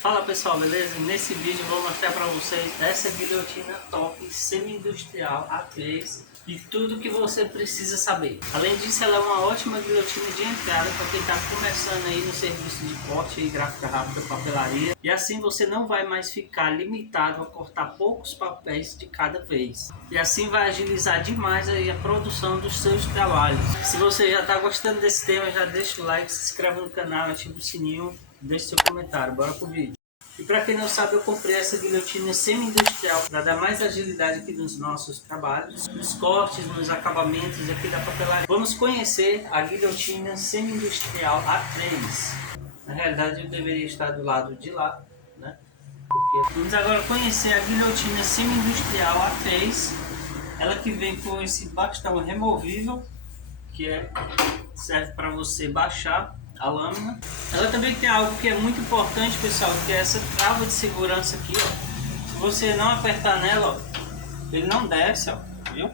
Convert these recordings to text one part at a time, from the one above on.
Fala pessoal, beleza? Nesse vídeo eu vou mostrar para vocês essa guilhotina top semi-industrial A3 e tudo que você precisa saber. Além disso, ela é uma ótima guilhotina de entrada para quem está começando aí no serviço de corte e gráfica rápida, papelaria. E assim você não vai mais ficar limitado a cortar poucos papéis de cada vez. E assim vai agilizar demais aí a produção dos seus trabalhos. Se você já está gostando desse tema, já deixa o like, se inscreve no canal, ativa o sininho. Deixe seu comentário, bora pro vídeo. E para quem não sabe, eu comprei essa guilhotina semi-industrial para dar mais agilidade aqui nos nossos trabalhos, nos cortes, nos acabamentos aqui da papelaria. Vamos conhecer a guilhotina semi-industrial A3. Na realidade, eu deveria estar do lado de lá, né? Vamos agora conhecer a guilhotina semi-industrial A3. Ela que vem com esse bastão removível, que serve para você baixar a lâmina. Ela também tem algo que é muito importante, pessoal, que é essa trava de segurança aqui, ó. Se você não apertar nela, ó, ele não desce, ó, viu?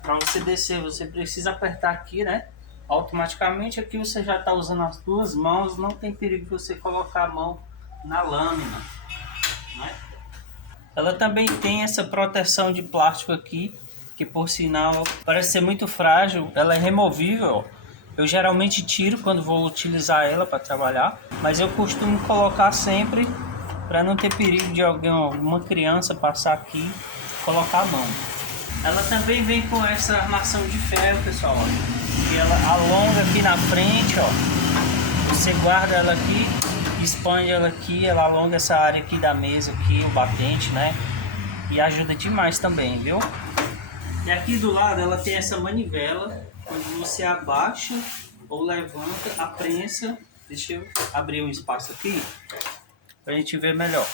Para você descer, você precisa apertar aqui, né? Automaticamente aqui você já está usando as duas mãos, não tem perigo de você colocar a mão na lâmina, né? Ela também tem essa proteção de plástico aqui, que por sinal parece ser muito frágil. Ela é removível, ó. Eu geralmente tiro quando vou utilizar ela para trabalhar, mas eu costumo colocar sempre para não ter perigo de alguma criança passar aqui e colocar a mão. Ela também vem com essa armação de ferro, pessoal, ó, que ela alonga aqui na frente, ó. Você guarda ela aqui, expande ela aqui, ela alonga essa área aqui da mesa aqui, o batente, né? E ajuda demais também, viu? E aqui do lado ela tem essa manivela, quando você abaixa ou levanta a prensa. Deixa eu abrir um espaço aqui para a gente ver melhor.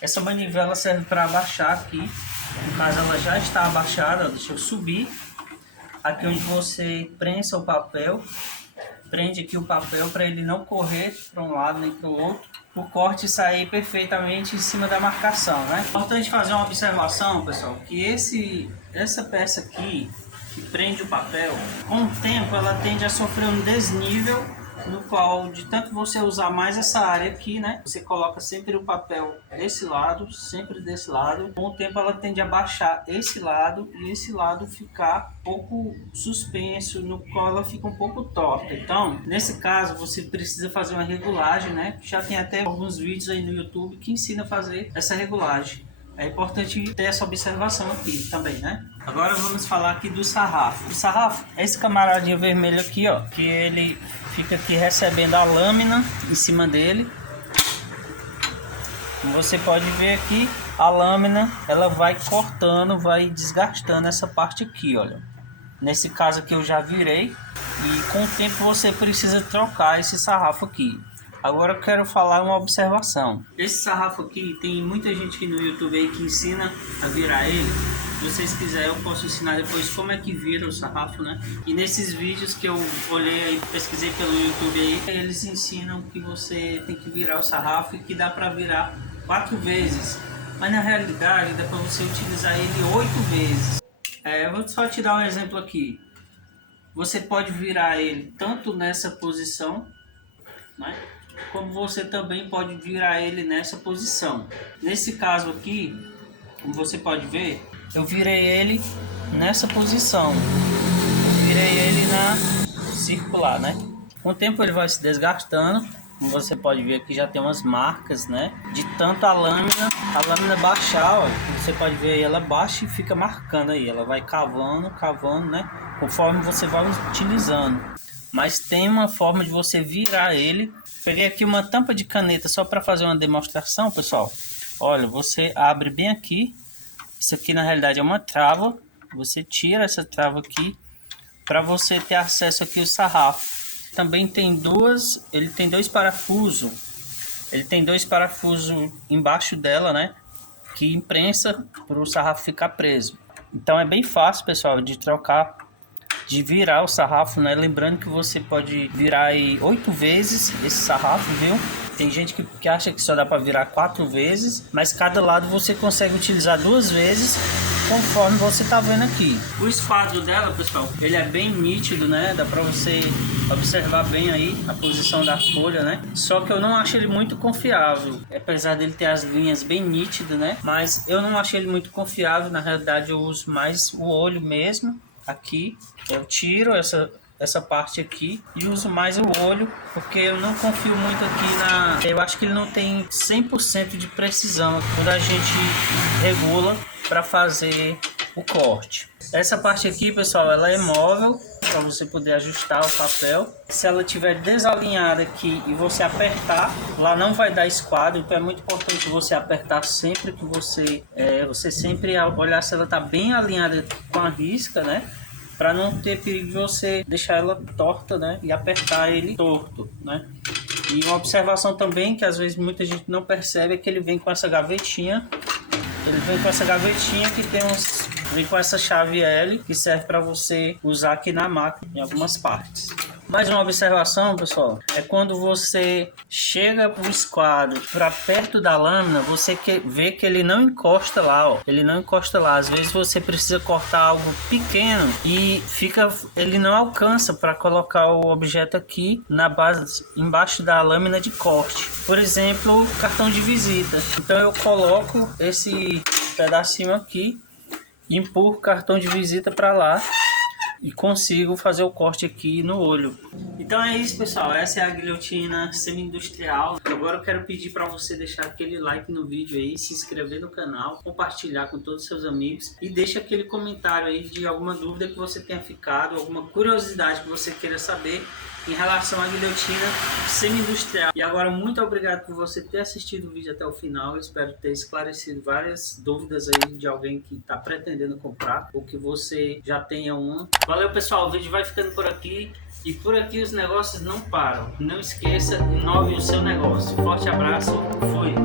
Essa manivela serve para abaixar aqui. No caso ela já está abaixada, deixa eu subir. Aqui onde você prensa o papel, prende aqui o papel para ele não correr para um lado nem para o outro. O corte sair perfeitamente em cima da marcação, né? É importante fazer uma observação, pessoal, que essa peça aqui que prende o papel, com o tempo ela tende a sofrer um desnível, no qual de tanto você usar mais essa área aqui, né? Você coloca sempre o papel desse lado, sempre desse lado. Com o tempo ela tende a baixar esse lado e esse lado ficar um pouco suspenso, no qual ela fica um pouco torta. Então, nesse caso, você precisa fazer uma regulagem, né? Já tem até alguns vídeos aí no YouTube que ensina a fazer essa regulagem. É importante ter essa observação aqui também, né? Agora vamos falar aqui do sarrafo. O sarrafo é esse camaradinho vermelho aqui, ó, que ele fica aqui recebendo a lâmina em cima dele. Como você pode ver aqui, a lâmina, ela vai cortando, vai desgastando essa parte aqui, olha. Nesse caso aqui eu já virei e com o tempo você precisa trocar esse sarrafo aqui. Agora eu quero falar uma observação. Esse sarrafo aqui, tem muita gente aqui no YouTube aí que ensina a virar ele. Se vocês quiserem, eu posso ensinar depois como é que vira o sarrafo, né? E nesses vídeos que eu olhei aí, pesquisei pelo YouTube aí, eles ensinam que você tem que virar o sarrafo e que dá para virar 4 vezes. Mas na realidade, dá para você utilizar ele 8 vezes. Eu vou só te dar um exemplo aqui. Você pode virar ele tanto nessa posição, né? Como você também pode virar ele nessa posição. Nesse caso aqui, como você pode ver, eu virei ele nessa posição. Eu virei ele na circular, né? Com o tempo ele vai se desgastando. Como você pode ver aqui, já tem umas marcas, né? De tanto a lâmina baixar, ó. Você pode ver aí, ela baixa e fica marcando aí. Ela vai cavando, né? Conforme você vai utilizando. Mas tem uma forma de você virar ele. Peguei aqui uma tampa de caneta só para fazer uma demonstração, pessoal. Olha, você abre bem aqui. Isso aqui na realidade é uma trava. Você tira essa trava aqui para você ter acesso aqui ao sarrafo. Também tem ele tem dois parafusos. Ele tem 2 parafusos embaixo dela, né? Que imprensa para o sarrafo ficar preso. Então é bem fácil, pessoal, de trocar, de virar o sarrafo, né? Lembrando que você pode virar aí 8 vezes esse sarrafo, viu? Tem gente que acha que só dá para virar 4 vezes, mas cada lado você consegue utilizar 2 vezes conforme você tá vendo aqui. O esquadro dela, pessoal, ele é bem nítido, né? Dá pra você observar bem aí a posição da folha, né? Só que eu não acho ele muito confiável, apesar dele ter as linhas bem nítidas, né? Mas eu não acho ele muito confiável. Na realidade eu uso mais o olho mesmo. Aqui eu tiro essa parte aqui e uso mais o olho, porque eu não confio muito aqui eu acho que ele não tem 100% de precisão quando a gente regula para fazer o corte. Essa parte aqui, pessoal, ela é móvel para você poder ajustar o papel. Se ela estiver desalinhada aqui e você apertar, lá não vai dar esquadro. Então é muito importante você apertar sempre que você sempre olhar se ela está bem alinhada com a risca, né? Para não ter perigo de você deixar ela torta, né? E apertar ele torto, né? E uma observação também que às vezes muita gente não percebe é que ele vem com essa gavetinha. Ele vem com essa gavetinha que vem com essa chave L que serve para você usar aqui na máquina em algumas partes. Mais uma observação, pessoal, é quando você chega o esquadro para perto da lâmina, você vê que ele não encosta lá, ó. Ele não encosta lá. Às vezes você precisa cortar algo pequeno e ele não alcança para colocar o objeto aqui na base, embaixo da lâmina de corte. Por exemplo, cartão de visita. Então eu coloco esse pedacinho aqui, empurro o cartão de visita para lá e consigo fazer o corte aqui no olho. Então é isso, pessoal, essa é a guilhotina semi-industrial. Agora eu quero pedir para você deixar aquele like no vídeo aí, se inscrever no canal, compartilhar com todos os seus amigos e deixa aquele comentário aí de alguma dúvida que você tenha ficado, alguma curiosidade que você queira saber em relação à guilhotina semi-industrial. E agora, muito obrigado por você ter assistido o vídeo até o final. Eu espero ter esclarecido várias dúvidas aí de alguém que está pretendendo comprar ou que você já tenha uma. Valeu, pessoal, o vídeo vai ficando por aqui. E por aqui os negócios não param. Não esqueça, inove o seu negócio. Forte abraço, fui!